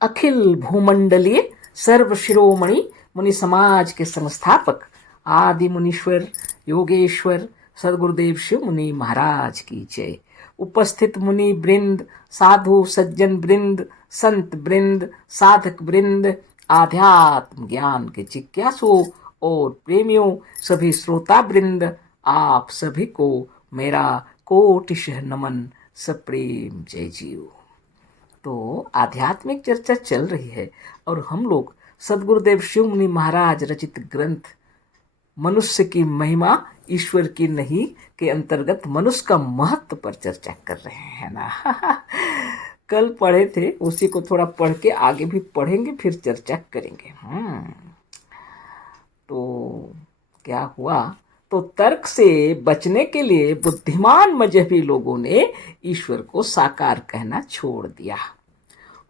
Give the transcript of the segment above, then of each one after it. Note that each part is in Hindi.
अखिल भूमंडलीय सर्व शिरोमणि मुनि समाज के संस्थापक आदि मुनीश्वर योगेश्वर सदगुरुदेव शिव मुनि महाराज की जय। उपस्थित मुनि वृंद, साधु सज्जन वृंद, संत वृंद, साधक वृंद, आध्यात्म ज्ञान के जिज्ञासु और प्रेमियों, सभी श्रोता वृंद, आप सभी को मेरा कोटिशः नमन, सप्रेम जय जीव। तो आध्यात्मिक चर्चा चल रही है और हम लोग सदगुरुदेव शिव मुनि महाराज रचित ग्रंथ मनुष्य की महिमा ईश्वर की नहीं के अंतर्गत मनुष्य का महत्व पर चर्चा कर रहे हैं ना। कल पढ़े थे, उसी को थोड़ा पढ़ के आगे भी पढ़ेंगे, फिर चर्चा करेंगे। तो क्या हुआ, तो तर्क से बचने के लिए बुद्धिमान मजहबी लोगों ने ईश्वर को साकार कहना छोड़ दिया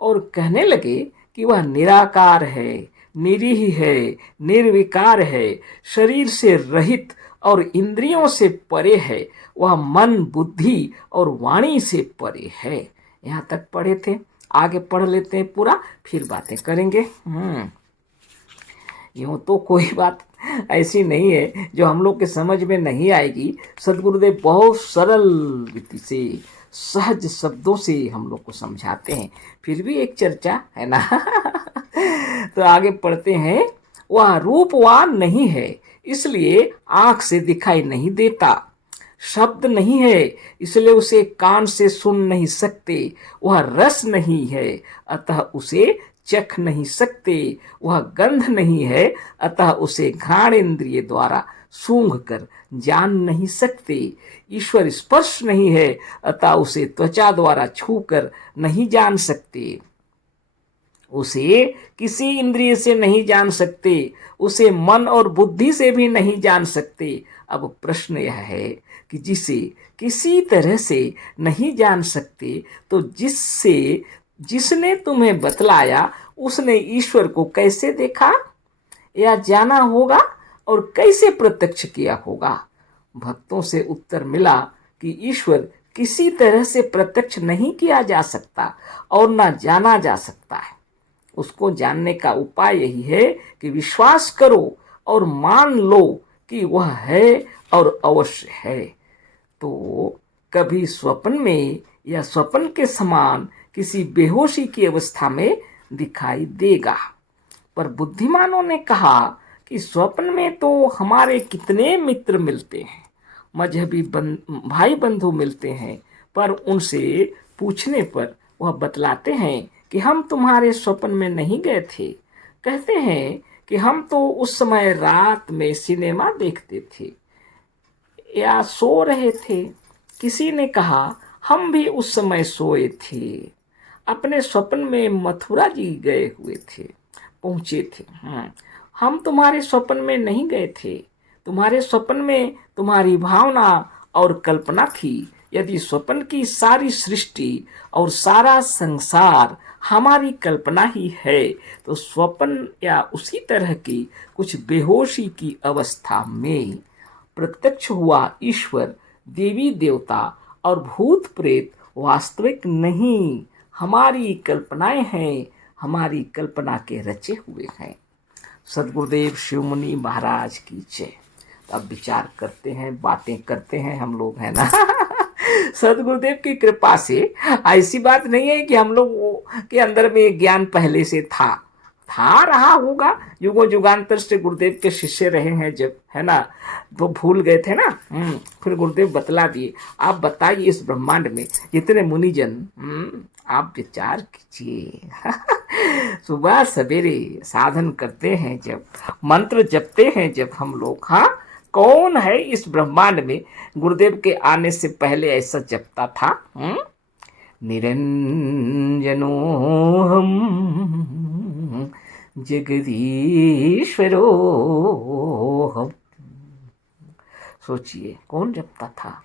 और कहने लगे कि वह निराकार है, निरीह है, निर्विकार है, शरीर से रहित और इंद्रियों से परे है, वह मन बुद्धि और वाणी से परे है। यहाँ तक पढ़े थे, आगे पढ़ लेते हैं पूरा, फिर बातें करेंगे। यूँ तो कोई बात ऐसी नहीं है जो हम लोग के समझ में नहीं आएगी। सदगुरुदेव बहुत सरल रीति से, सहज शब्दों से हम लोग को समझाते हैं, फिर भी एक चर्चा है ना। तो आगे पढ़ते हैं। वह रूपवान नहीं है, इसलिए आंख से दिखाई नहीं देता। शब्द नहीं है, इसलिए उसे कान से सुन नहीं सकते। वह रस नहीं है, अतः उसे चख नहीं सकते। वह गंध नहीं है, अतः उसे घ्राण इंद्रिय द्वारा सूंघ कर जान नहीं सकते। ईश्वर स्पर्श नहीं है, अतः उसे त्वचा द्वारा छू कर नहीं जान सकते। उसे किसी इंद्रिय से नहीं जान सकते, उसे मन और बुद्धि से भी नहीं जान सकते। अब प्रश्न यह है कि जिसे किसी तरह से नहीं जान सकते, तो जिसने तुम्हें बतलाया उसने ईश्वर को कैसे देखा या जाना होगा और कैसे प्रत्यक्ष किया होगा। भक्तों से उत्तर मिला कि ईश्वर किसी तरह से प्रत्यक्ष नहीं किया जा सकता और न जाना जा सकता है। उसको जानने का उपाय यही है कि विश्वास करो और मान लो कि वह है और अवश्य है। तो कभी स्वप्न में या स्वप्न के समान किसी बेहोशी की अवस्था में दिखाई देगा। पर बुद्धिमानों ने कहा कि स्वप्न में तो हमारे कितने मित्र मिलते हैं, मजहबी भाई बंधु मिलते हैं, पर उनसे पूछने पर वह बतलाते हैं कि हम तुम्हारे स्वप्न में नहीं गए थे। कहते हैं कि हम तो उस समय रात में सिनेमा देखते थे या सो रहे थे। किसी ने कहा हम भी उस समय सोए थे, अपने स्वप्न में मथुरा जी गए हुए थे, पहुंचे थे। हम तुम्हारे स्वप्न में नहीं गए थे, तुम्हारे स्वप्न में तुम्हारी भावना और कल्पना थी। यदि स्वप्न की सारी सृष्टि और सारा संसार हमारी कल्पना ही है, तो स्वप्न या उसी तरह की कुछ बेहोशी की अवस्था में प्रत्यक्ष हुआ ईश्वर, देवी देवता और भूत प्रेत वास्तविक नहीं, हमारी कल्पनाएं हैं, हमारी कल्पना के रचे हुए हैं। सदगुरुदेव शिव मुनि महाराज की जय। अब विचार करते हैं, बातें करते हैं हम लोग, है ना। सदगुरुदेव की कृपा से ऐसी बात नहीं है कि हम लोग के अंदर में ज्ञान पहले से था रहा होगा। युगों युगांतर से गुरुदेव के शिष्य रहे हैं जब, है ना, तो भूल गए थे ना। फिर गुरुदेव बतला दिए। आप बताइए, इस ब्रह्मांड में जितने मुनिजन, आप विचार कीजिए। सुबह सवेरे साधन करते हैं जब, मंत्र जपते हैं जब हम लोग, हाँ, कौन है इस ब्रह्मांड में गुरुदेव के आने से पहले ऐसा जपता था? निरंजनो हम जगदीश्वरो हम। सोचिए कौन जपता था।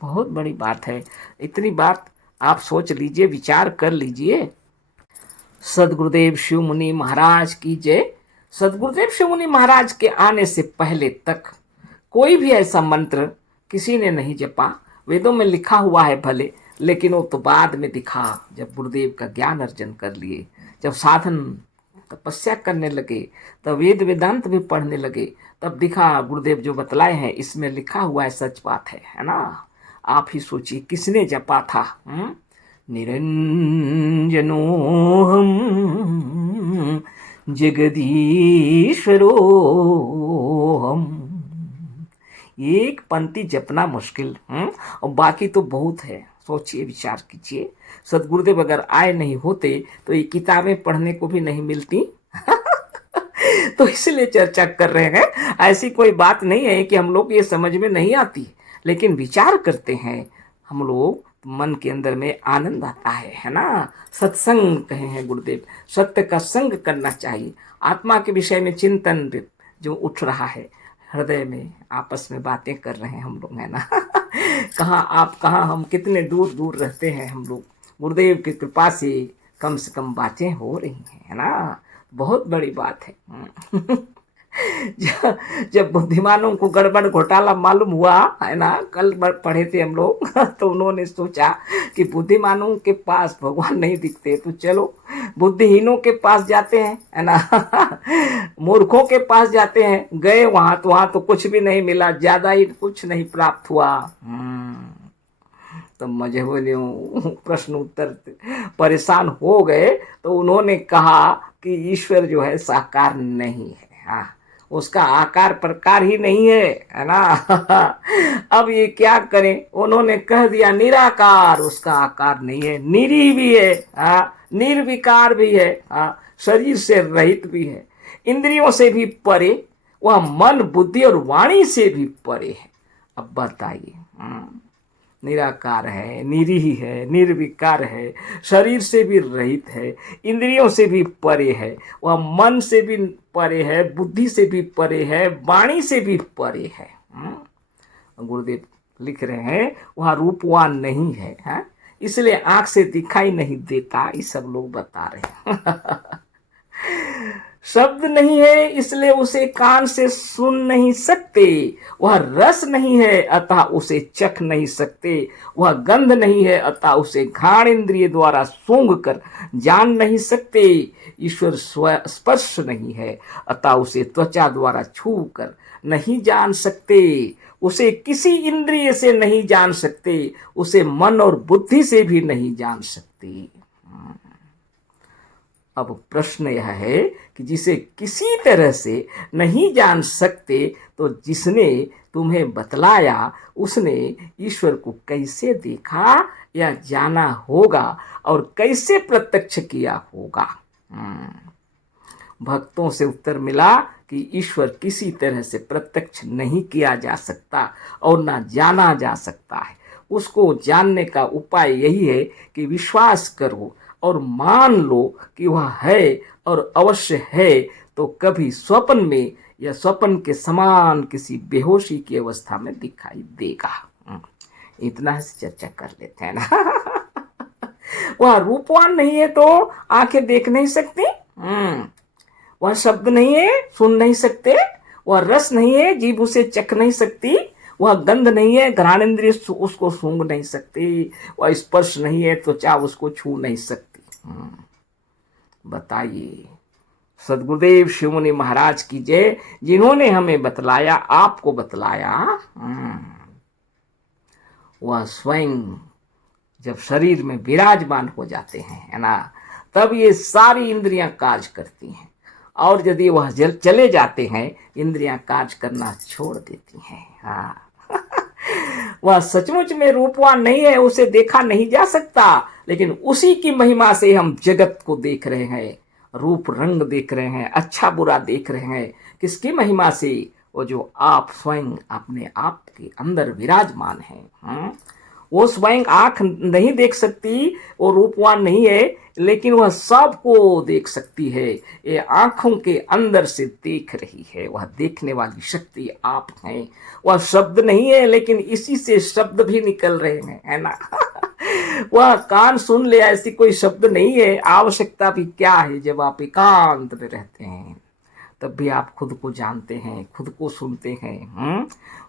बहुत बड़ी बात है। इतनी बात आप सोच लीजिए, विचार कर लीजिए। सदगुरुदेव शिव मुनि महाराज की जय। सदगुरुदेव शिव मुनि महाराज के आने से पहले तक कोई भी ऐसा मंत्र किसी ने नहीं जपा। वेदों में लिखा हुआ है भले, लेकिन वो तो बाद में दिखा, जब गुरुदेव का ज्ञान अर्जन कर लिए, जब साधन तपस्या करने लगे, तब वेद वेदांत भी पढ़ने लगे, तब दिखा गुरुदेव जो बतलाए हैं इसमें लिखा हुआ है, सच बात है ना। आप ही सोचिए किसने जपा था, निरंजनो हम जगदीश्वरो हम। एक पंक्ति जपना मुश्किल, और बाकी तो बहुत है। सोचिए, विचार कीजिए, सदगुरुदेव अगर आए नहीं होते तो ये किताबें पढ़ने को भी नहीं मिलती। तो इसलिए चर्चा कर रहे हैं। ऐसी कोई बात नहीं है कि हम लोग ये समझ में नहीं आती, लेकिन विचार करते हैं हम लोग, मन के अंदर में आनंद आता है ना। सत्संग कहे हैं गुरुदेव, सत्य का संग करना चाहिए। आत्मा के विषय में चिंतन जो उठ रहा है हृदय में, आपस में बातें कर रहे हैं हम लोग, है ना। कहाँ आप, कहाँ हम, कितने दूर दूर रहते हैं हम लोग, गुरुदेव की कृपा से कम बातें हो रही हैं, है ना। बहुत बड़ी बात है। जब बुद्धिमानों को गड़बड़ घोटाला मालूम हुआ, है ना, कल पढ़े थे हम लोग, तो उन्होंने सोचा कि बुद्धिमानों के पास भगवान नहीं दिखते, तो चलो बुद्धिहीनों के पास जाते हैं, है ना। मूर्खों के पास जाते हैं। गए वहां तो कुछ भी नहीं मिला, ज्यादा ही कुछ नहीं प्राप्त हुआ। तो मुझे बोले प्रश्न उत्तर परेशान हो गए। तो उन्होंने कहा कि ईश्वर जो है साकार नहीं है, हाँ, उसका आकार प्रकार ही नहीं है ना। अब ये क्या करें, उन्होंने कह दिया निराकार, उसका आकार नहीं है, निरी भी है, हाँ, निर्विकार भी है, हाँ, शरीर से रहित भी है, इंद्रियों से भी परे, वह मन बुद्धि और वाणी से भी परे है। अब बताइए, निराकार है, निरीह है, निर्विकार है, शरीर से भी रहित है, इंद्रियों से भी परे है, वह मन से भी परे है, बुद्धि से भी परे है, वाणी से भी परे है। गुरुदेव लिख रहे हैं वह रूपवान नहीं है, इसलिए आंख से दिखाई नहीं देता, ये सब लोग बता रहे हैं। शब्द नहीं है इसलिए उसे कान से सुन नहीं सकते, वह रस नहीं है अतः उसे चख नहीं सकते, वह गंध नहीं है अतः उसे घ्राण इंद्रिय द्वारा सूंघ कर जान नहीं सकते, ईश्वर स्पर्श नहीं है अतः उसे त्वचा द्वारा छू कर नहीं जान सकते, उसे किसी इंद्रिय से नहीं जान सकते, उसे मन और बुद्धि से भी नहीं जान सकते। अब प्रश्न यह है कि जिसे किसी तरह से नहीं जान सकते, तो जिसने तुम्हें बतलाया उसने ईश्वर को कैसे देखा या जाना होगा और कैसे प्रत्यक्ष किया होगा। भक्तों से उत्तर मिला कि ईश्वर किसी तरह से प्रत्यक्ष नहीं किया जा सकता और ना जाना जा सकता है। उसको जानने का उपाय यही है कि विश्वास करो और मान लो कि वह है और अवश्य है, तो कभी स्वप्न में या स्वप्न के समान किसी बेहोशी की अवस्था में दिखाई देगा। इतना से चर्चा कर लेते हैं ना। वह रूपवान नहीं है तो आंखें देख नहीं सकती, वह शब्द नहीं है सुन नहीं सकते, वह रस नहीं है जीभ उसे चख नहीं सकती, वह गंध नहीं है घ्राण इंद्रिय उसको सूंघ नहीं सकती, वह स्पर्श नहीं है त्वचा उसको छू नहीं सकती। बताइए, सदगुरुदेव शिवमुनि महाराज की जय, जिन्होंने हमें बतलाया, आपको बतलाया, वह स्वयं जब शरीर में विराजमान हो जाते हैं, है ना, तब ये सारी इंद्रियां कार्य करती हैं, और यदि वह चले जाते हैं इंद्रियां कार्य करना छोड़ देती हैं। हाँ। वह सचमुच में रूपवान नहीं है, उसे देखा नहीं जा सकता, लेकिन उसी की महिमा से हम जगत को देख रहे हैं, रूप रंग देख रहे हैं, अच्छा बुरा देख रहे हैं। किसकी महिमा से? वो जो आप स्वयं अपने आप के अंदर विराजमान है। वो स्वयं आंख नहीं देख सकती, वो रूपवान नहीं है, लेकिन वह सबको देख सकती है, ये आंखों के अंदर से देख रही है, वह देखने वाली शक्ति आप हैं। वह शब्द नहीं है, लेकिन इसी से शब्द भी निकल रहे हैं, है ना। वह कान सुन ले ऐसी कोई शब्द नहीं है, आवश्यकता भी क्या है जब आप एकांत में रहते हैं, तब भी आप खुद को जानते हैं, खुद को सुनते हैं।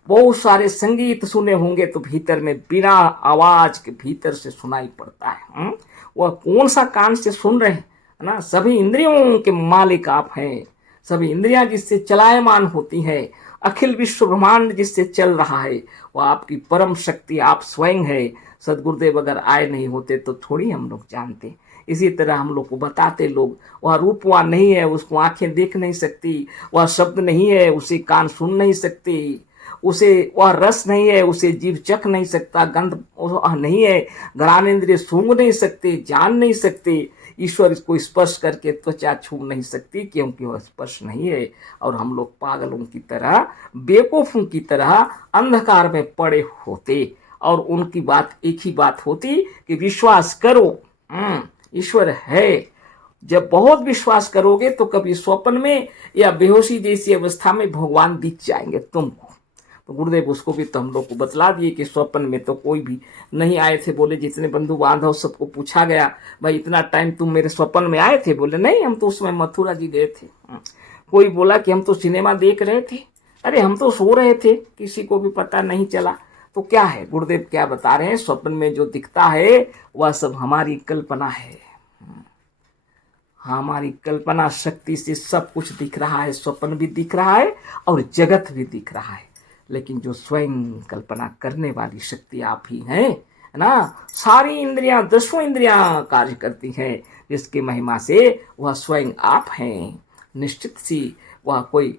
बहुत सारे संगीत सुने होंगे तो भीतर में बिना आवाज के भीतर से सुनाई पड़ता है। वह कौन सा कान से सुन रहे हैं, है ना। सभी इंद्रियों के मालिक आप हैं, सभी इंद्रियां जिससे चलायमान होती है, अखिल विश्व ब्रह्मांड जिससे चल रहा है, वह आपकी परम शक्ति आप स्वयं है। सदगुरुदेव अगर आए नहीं होते तो थोड़ी हम लोग जानते। इसी तरह हम लोग को बताते लोग, वह रूपवान नहीं है, उसको आंखें देख नहीं सकती, वह शब्द नहीं है, उसे कान सुन नहीं सकते, उसे वह रस नहीं है, उसे जीभ चख नहीं सकता, गंध नहीं है, घ्राणेंद्रिय सूंघ नहीं सकते, जान नहीं सकते, ईश्वर इसको स्पर्श करके त्वचा छू नहीं सकती क्योंकि वह स्पर्श नहीं है। और हम लोग पागलों की तरह, बेवकूफों की तरह अंधकार में पड़े होते और उनकी बात एक ही बात होती कि विश्वास करो, ईश्वर है। जब बहुत विश्वास करोगे तो कभी स्वप्न में या बेहोशी जैसी अवस्था में भगवान दिख जाएंगे तुमको। तो गुरुदेव उसको भी तो हम लोग को बतला दिए कि स्वप्न में तो कोई भी नहीं आए थे। बोले जितने बंधु बांधव सबको पूछा गया, भाई इतना टाइम तुम मेरे स्वप्न में आए थे? बोले नहीं, हम तो उसमें मथुरा जी गए थे। कोई बोला कि हम तो सिनेमा देख रहे थे। अरे हम तो सो रहे थे, किसी को भी पता नहीं चला। तो क्या है, गुरुदेव क्या बता रहे हैं, स्वप्न में जो दिखता है वह सब हमारी कल्पना है। हमारी कल्पना शक्ति से सब कुछ दिख रहा है, स्वप्न भी दिख रहा है और जगत भी दिख रहा है। लेकिन जो स्वयं कल्पना करने वाली शक्ति आप ही हैं, है ना। सारी इंद्रियां, 10 इंद्रियां कार्य करती हैं, जिसकी महिमा से वह स्वयं आप हैं। निश्चित सी वह कोई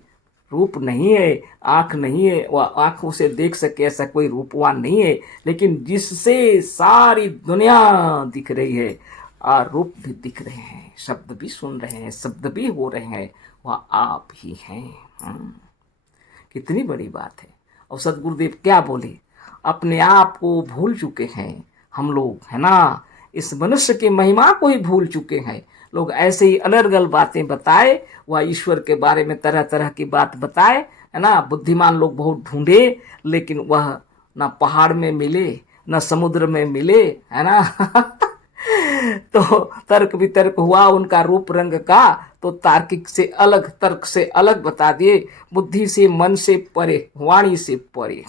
रूप नहीं है, आंख नहीं है, वह आंखों से देख सके ऐसा कोई रूपवान नहीं है। लेकिन जिससे सारी दुनिया दिख रही है और रूप भी दिख रहे हैं, शब्द भी सुन रहे हैं, शब्द भी हो रहे हैं, वह आप ही हैं। कितनी बड़ी बात है। और सदगुरुदेव क्या बोले, अपने आप को भूल चुके हैं हम लोग, है ना। इस मनुष्य की महिमा को ही भूल चुके हैं लोग। ऐसे ही अनर्गल बातें बताए, वह ईश्वर के बारे में तरह तरह की बात बताए, है ना। बुद्धिमान लोग बहुत ढूंढे लेकिन वह ना पहाड़ में मिले, ना समुद्र में मिले, है ना। तो तर्क वितर्क हुआ उनका रूप रंग का, तो तार्किक से अलग, तर्क से अलग बता दिए, बुद्धि से, मन से परे, वाणी से परे।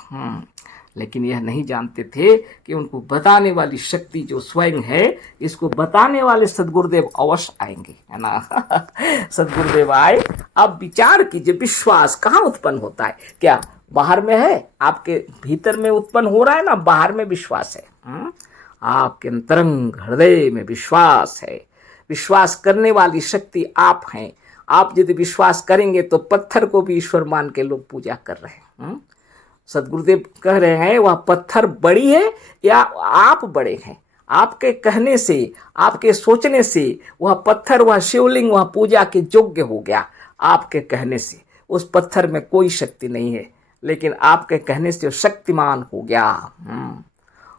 लेकिन यह नहीं जानते थे कि उनको बताने वाली शक्ति जो स्वयं है, इसको बताने वाले सदगुरुदेव अवश्य आएंगे, है ना। सदगुरुदेव आए। अब विचार कीजिए, विश्वास कहाँ उत्पन्न होता है? क्या बाहर में है? आपके भीतर में उत्पन्न हो रहा है ना, बाहर में विश्वास है। आपके अंतरंग हृदय में विश्वास है। विश्वास करने वाली शक्ति आप हैं। आप यदि विश्वास करेंगे तो पत्थर को भी ईश्वर मान के लोग पूजा कर रहे हैं। सदगुरुदेव कह रहे हैं वह पत्थर बड़ी है या आप बड़े हैं? आपके कहने से, आपके सोचने से वह पत्थर, वह शिवलिंग, वह पूजा के योग्य हो गया। आपके कहने से उस पत्थर में कोई शक्ति नहीं है, लेकिन आपके कहने से शक्तिमान हो गया।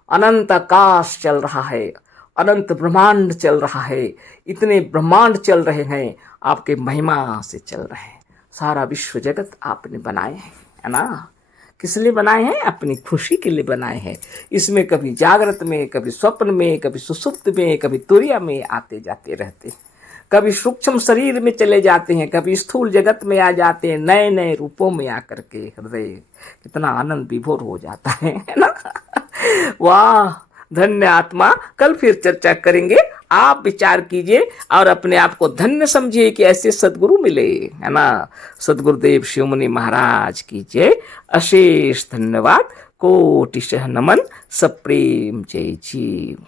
अनंत आकाश चल रहा है, अनंत ब्रह्मांड चल रहा है, इतने ब्रह्मांड चल रहे हैं, आपके महिमा से चल रहे हैं। सारा विश्व जगत आपने बनाए हैं, है ना। किस लिए बनाए हैं? अपनी खुशी के लिए बनाए हैं। इसमें कभी जागृत में, कभी स्वप्न में, कभी सुसुप्त में, कभी तुरिया में आते जाते रहते हैं। कभी सूक्ष्म शरीर में चले जाते हैं, कभी स्थूल जगत में आ जाते हैं, नए नए रूपों में आकर के हृदय कितना आनंद विभोर हो जाता है ना। वाह, धन्य आत्मा। कल फिर चर्चा करेंगे। आप विचार कीजिए और अपने आप को धन्य समझिए कि ऐसे सदगुरु मिले, है ना। सदगुरुदेव शिवमुनि महाराज की जय। अशेष धन्यवाद, कोटिशः नमन, सप्रेम जय जीव।